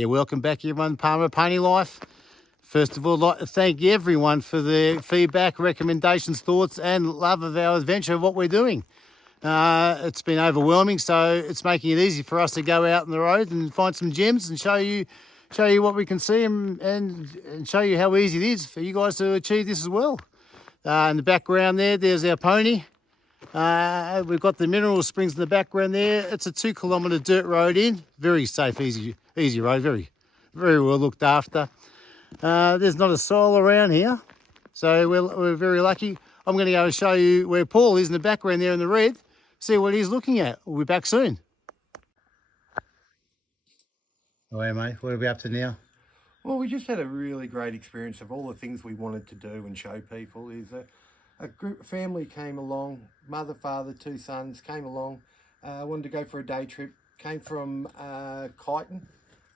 Yeah, welcome back everyone, Parma Pony Life. First of all, I'd like to thank everyone for their feedback, recommendations, thoughts and love of our adventure, of what we're doing. It's been overwhelming, so it's making it easy for us to go out on the road and find some gems and show you what we can see and show you how easy it is for you guys to achieve this as well. In the background there's our pony. We've got the mineral springs in the background there. It's a 2 kilometre dirt road in. Very safe, easy road, very well looked after. There's not a soul around here, so we're very lucky. I'm going to go and show you where Paul is in the background there in the red, see what he's looking at. We'll be back soon. Oh, hey mate, what are we up to now? Well, we just had a really great experience of all the things we wanted to do and show people. Is a group family came along, mother, father, 2 sons came along, wanted to go for a day trip, came from Kyneton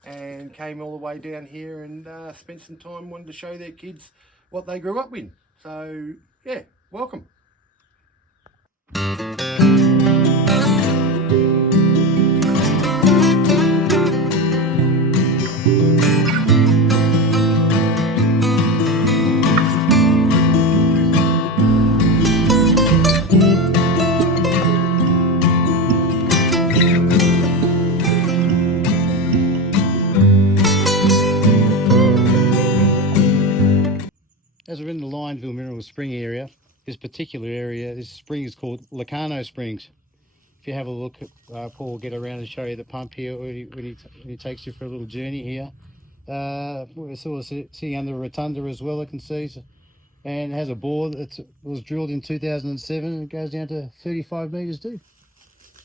and came all the way down here and spent some time, wanted to show their kids what they grew up with. So yeah, welcome. As we're in the Lyonville Mineral Spring area, this particular area, this spring is called Locarno Springs. If you have a look, Paul will get around and show you the pump here when he takes you for a little journey here. We're sort of sitting under a rotunda as well, I can see, and it has a bore that was drilled in 2007 and it goes down to 35 metres deep.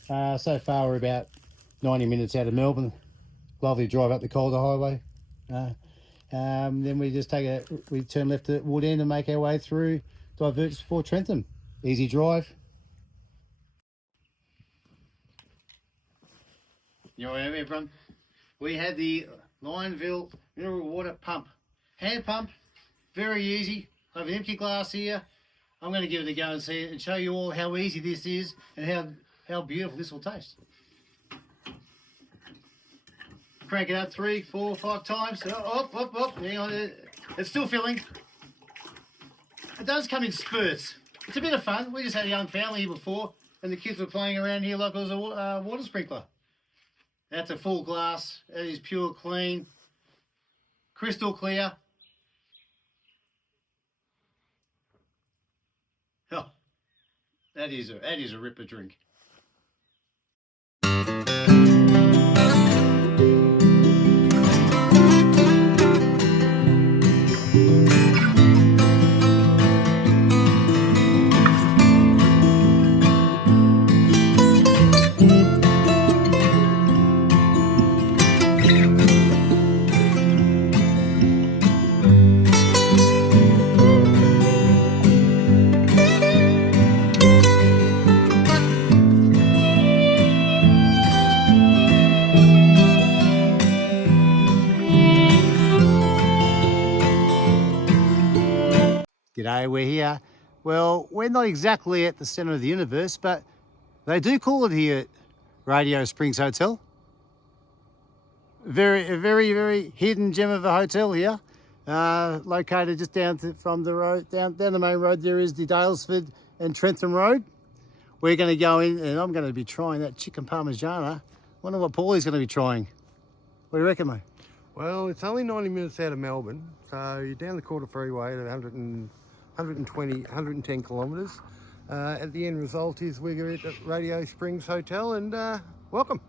So far we're about 90 minutes out of Melbourne. Lovely drive up the Calder Highway. Then we just we turn left at Wood End and make our way through, divert before Trentham. Easy drive. You know, everyone, we had the Lyonville mineral water pump, hand pump, very easy. I have an empty glass here. I'm going to give it a go and see it and show you all how easy this is and how beautiful this will taste. Crank it up 3, 4, 5 times. Oh, hang on, it's still filling. It does come in spurts. It's a bit of fun. We just had a young family here before and the kids were playing around here like it was a water sprinkler. That's a full glass. It is pure, clean, crystal clear. Oh, that is a ripper drink. G'day, we're here. Well, we're not exactly at the centre of the universe, but they do call it here at Radio Springs Hotel. A very hidden gem of a hotel here, located just from the road, down the main road. There is the Daylesford and Trentham Road. We're going to go in and I'm going to be trying that chicken parmigiana. Wonder what Paulie's going to be trying. What do you reckon, mate? Well, it's only 90 minutes out of Melbourne, so you're down the Calder Freeway at 110 kilometres. At the end result is we're at the Radio Springs Hotel and welcome.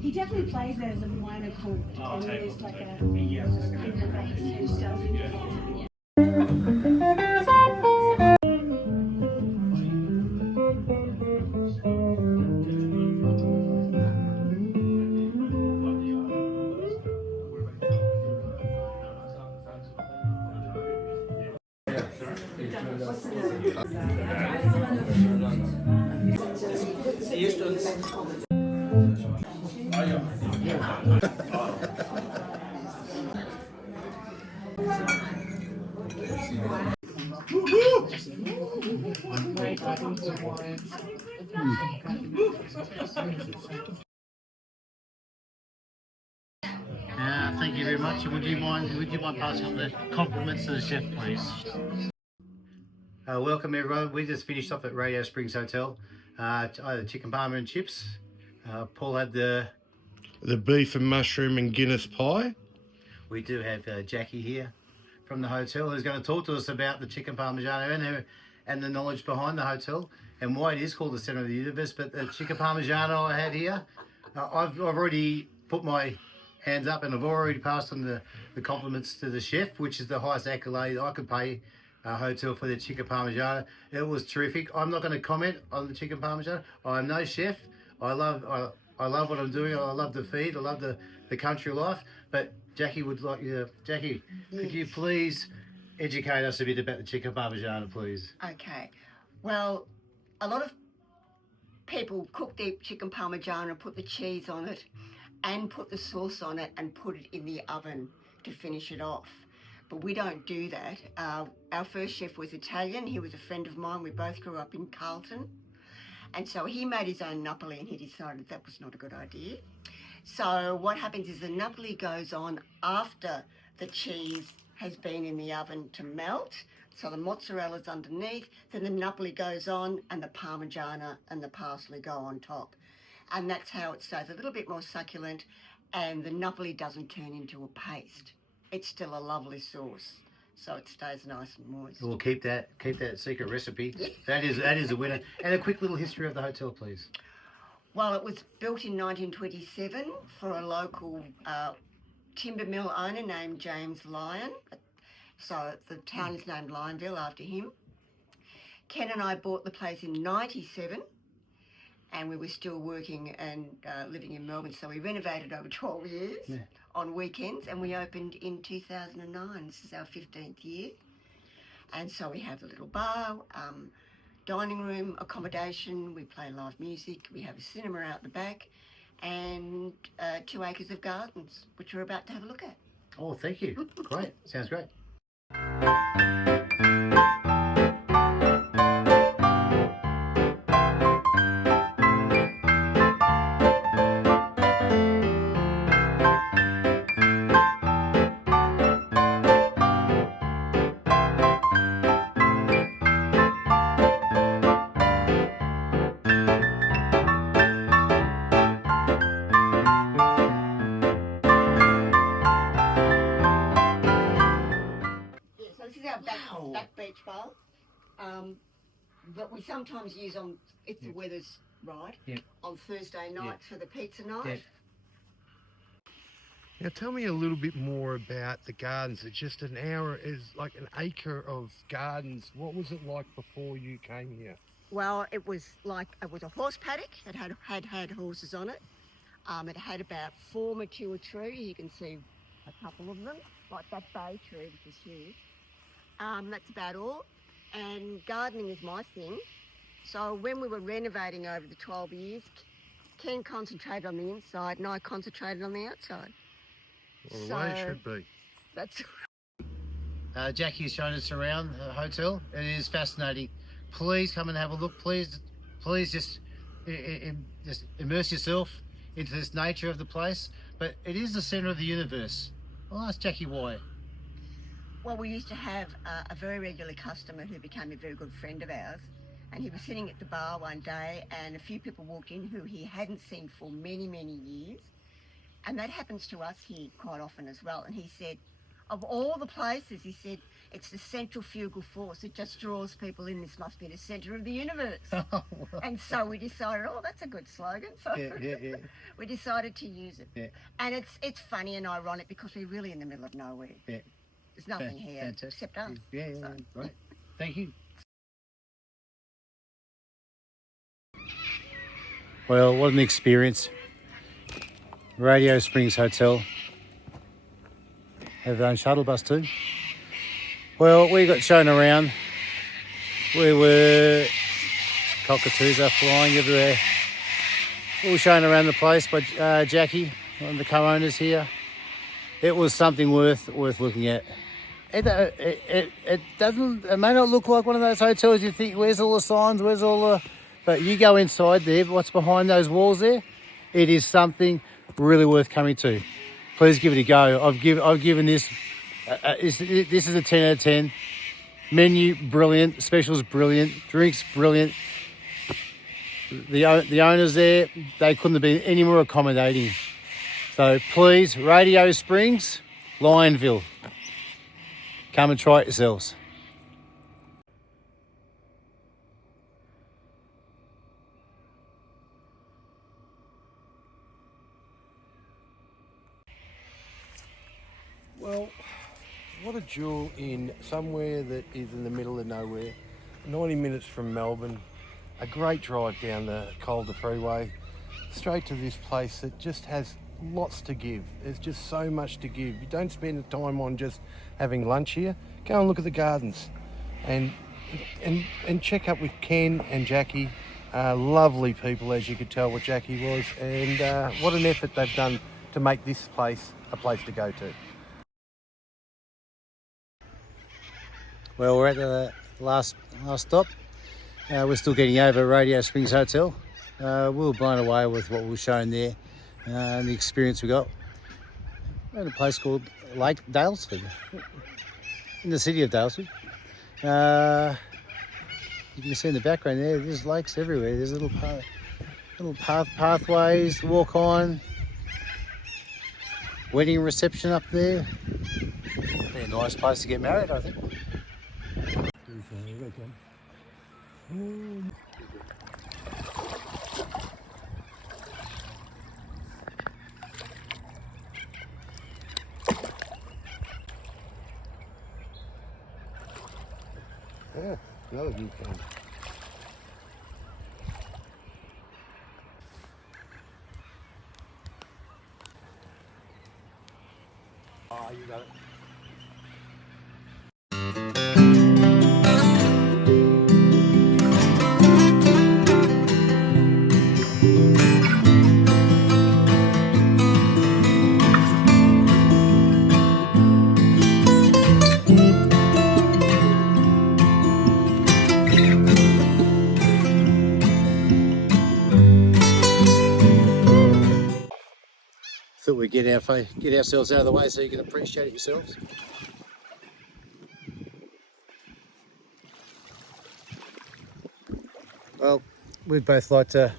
He definitely plays it as a minor chord, and there's like a Thank you very much. Would you mind passing on the compliments to the chef, please? Welcome everyone. We just finished off at Radio Springs Hotel. I had chicken parma and chips. Paul had the beef and mushroom and Guinness pie. We do have Jackie here from the hotel who's going to talk to us about the chicken parmigiano and the knowledge behind the hotel and why it is called the centre of the universe. But the chicken parmigiano I had here, I've already put my hands up and I've already passed on the compliments to the chef, which is the highest accolade I could pay a hotel for the chicken parmigiano. It was terrific. I'm not going to comment on the chicken parmigiano. I'm no chef. I love what I'm doing. I love the feed. I love the country life. But Jackie would like you. Jackie, could you please educate us a bit about the chicken parmigiano, please? Okay. Well, a lot of people cook their chicken parmigiano, put the cheese on it, and put the sauce on it, and put it in the oven to finish it off. But we don't do that. Our first chef was Italian. He was a friend of mine. We both grew up in Carlton. And so he made his own Napoli and he decided that was not a good idea. So what happens is the Napoli goes on after the cheese has been in the oven to melt. So the mozzarella's underneath, then the Napoli goes on and the Parmigiana and the parsley go on top. And that's how it stays a little bit more succulent and the Napoli doesn't turn into a paste. It's still a lovely sauce, so it stays nice and moist. We'll keep that secret recipe. That is a winner. And a quick little history of the hotel, please. Well, it was built in 1927 for a local timber mill owner named James Lyon. So the town is named Lyonville after him. Ken and I bought the place in 97 and we were still working and living in Melbourne. So we renovated over 12 years on weekends and we opened in 2009. This is our 15th year. And so we have a little bar, dining room, accommodation, we play live music, we have a cinema out the back and 2 acres of gardens, which we're about to have a look at. Oh, thank you. Great. Sounds great. Back beach bar that we sometimes use on, if the weather's right, on Thursday nights for the pizza night. Now tell me a little bit more about the gardens. It's just an hour, is like an acre of gardens. What was it like before you came here? Well, it was a horse paddock. It had horses on it. It had about 4 mature trees. You can see a couple of them, like that bay tree, which is huge. That's about all. And gardening is my thing. So when we were renovating over the 12 years, Ken concentrated on the inside and I concentrated on the outside. Well, the way it should be. That's Jackie's shown us around the hotel. It is fascinating. Please come and have a look. Please just immerse yourself into this nature of the place. But it is the centre of the universe. I'll ask Jackie why. Well, we used to have a very regular customer who became a very good friend of ours, and he was sitting at the bar one day and a few people walked in who he hadn't seen for many, many years, and that happens to us here quite often as well. And he said, of all the places, he said, it's the centrifugal force. It just draws people in. This must be the centre of the universe. And so we decided, oh, that's a good slogan. So we decided to use it. Yeah. And it's funny and ironic because we're really in the middle of nowhere. Yeah. There's nothing here Fantastic. except us. Yeah, So. right. Thank you. Well, what an experience. Radio Springs Hotel. Have their own shuttle bus too. Well, we got shown around. We were cockatoos are flying everywhere. all shown around the place by Jackie, one of the co-owners here. It was something worth looking at. It doesn't. It may not look like one of those hotels you think, where's all the signs, where's all the... But you go inside there, what's behind those walls there? It is something really worth coming to. Please give it a go. I've given this... this is a 10 out of 10. Menu, brilliant. Specials, brilliant. Drinks, brilliant. The owners there, they couldn't have been any more accommodating. So please, Radio Springs, Lyonville. Come and try it yourselves. Well, what a jewel in somewhere that is in the middle of nowhere, 90 minutes from Melbourne, a great drive down the Calder Freeway, straight to this place that just has lots to give. There's just so much to give. You don't spend the time on just having lunch here. Go and look at the gardens and check up with Ken and Jackie. Lovely people, as you could tell what Jackie was, and what an effort they've done to make this place a place to go to. Well, we're at the last stop. We're still getting over Radio Springs Hotel. We were blown away with what was shown there and the experience we got. We're at a place called Lake Daylesford, in the city of Daylesford. You can see in the background there, there's lakes everywhere. There's little pathways to walk on. Wedding reception up there. Be a nice place to get married, I think. Yeah, another good thing. Oh, you got it. Thought we'd get ourselves out of the way so you can appreciate it yourselves. Well, we'd both like to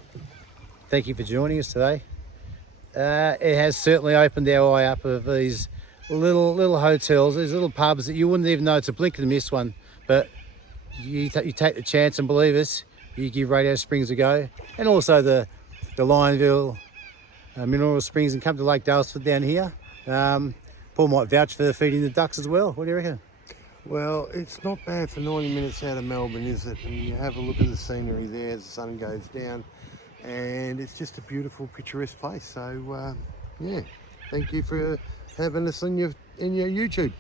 thank you for joining us today. It has certainly opened our eye up of these little hotels, these little pubs that you wouldn't even know to blink and miss one. But you take the chance and believe us, you give Radio Springs a go, and also the Lyonville mineral springs, and come to Lake Daylesford down here. Paul might vouch for feeding the ducks as well. What do you reckon? Well, it's not bad for 90 minutes out of Melbourne, is it? And you have a look at the scenery there as the sun goes down, and it's just a beautiful, picturesque place. So, yeah, thank you for having us in your YouTube.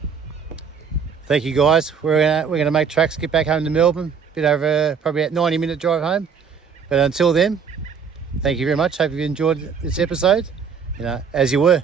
Thank you, guys. We're gonna make tracks, get back home to Melbourne. Bit over probably about 90-minute drive home. But until then, thank you very much. Hope you enjoyed this episode, as you were.